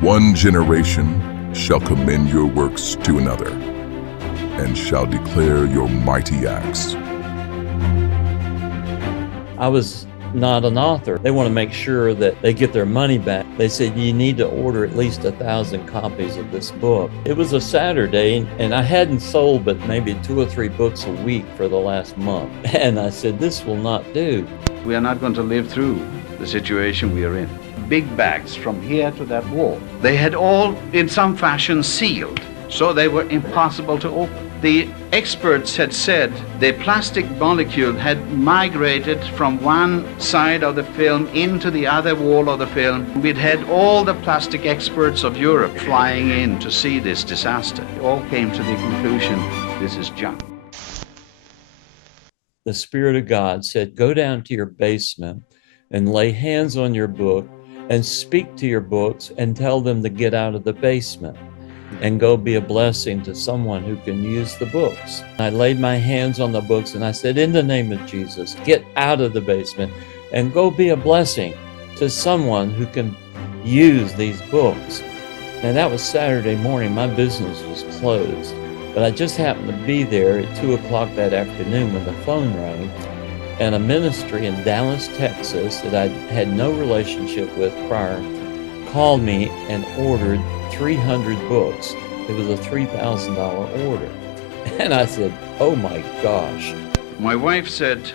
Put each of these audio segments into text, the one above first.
One generation shall commend your works to another, and shall declare your mighty acts. I was not an author. They want to make sure that they get their money back. They said, you need to order at least 1,000 copies of this book. It was a Saturday, and I hadn't sold but maybe 2 or 3 books a week for the last month. And I said, this will not do. We are not going to live through the situation we are in. Big bags from here to that wall. They had all, in some fashion, sealed, so they were impossible to open. The experts had said the plastic molecule had migrated from one side of the film into the other wall of the film. We'd had all the plastic experts of Europe flying in to see this disaster. They all came to the conclusion, this is junk. The Spirit of God said, go down to your basement and lay hands on your book and speak to your books and tell them to get out of the basement and go be a blessing to someone who can use the books. I laid my hands on the books and I said, in the name of Jesus, get out of the basement and go be a blessing to someone who can use these books. And that was Saturday morning. My business was closed, but I just happened to be there at 2 o'clock that afternoon when the phone rang, and a ministry in Dallas, Texas that I had no relationship with prior called me and ordered 300 books. It was a $3,000 order. And I said, oh my gosh. My wife said,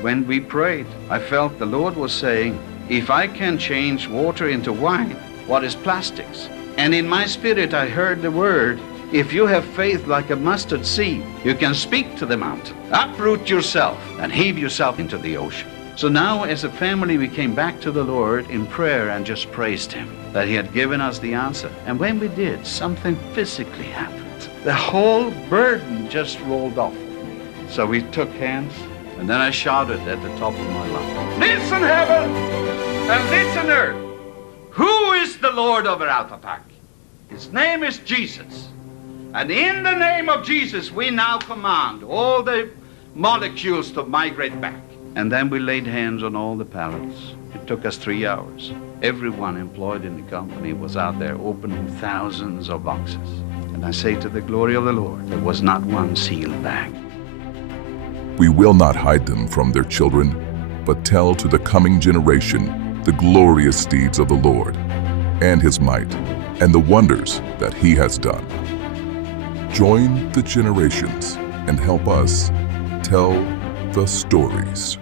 when we prayed, I felt the Lord was saying, if I can change water into wine, what is plastics? And in my spirit, I heard the word, if you have faith like a mustard seed, you can speak to the mountain, uproot yourself and heave yourself into the ocean. So now as a family, we came back to the Lord in prayer and just praised him that he had given us the answer. And when we did, something physically happened. The whole burden just rolled off of me. So we took hands, and then I shouted at the top of my lungs, listen heaven and listen earth. Who is the Lord over Alpha Pack? His name is Jesus. And in the name of Jesus, we now command all the molecules to migrate back. And then we laid hands on all the pallets. It took us 3 hours. Everyone employed in the company was out there opening thousands of boxes. And I say to the glory of the Lord, there was not one sealed bag. We will not hide them from their children, but tell to the coming generation the glorious deeds of the Lord and his might and the wonders that he has done. Join the generations and help us tell the stories.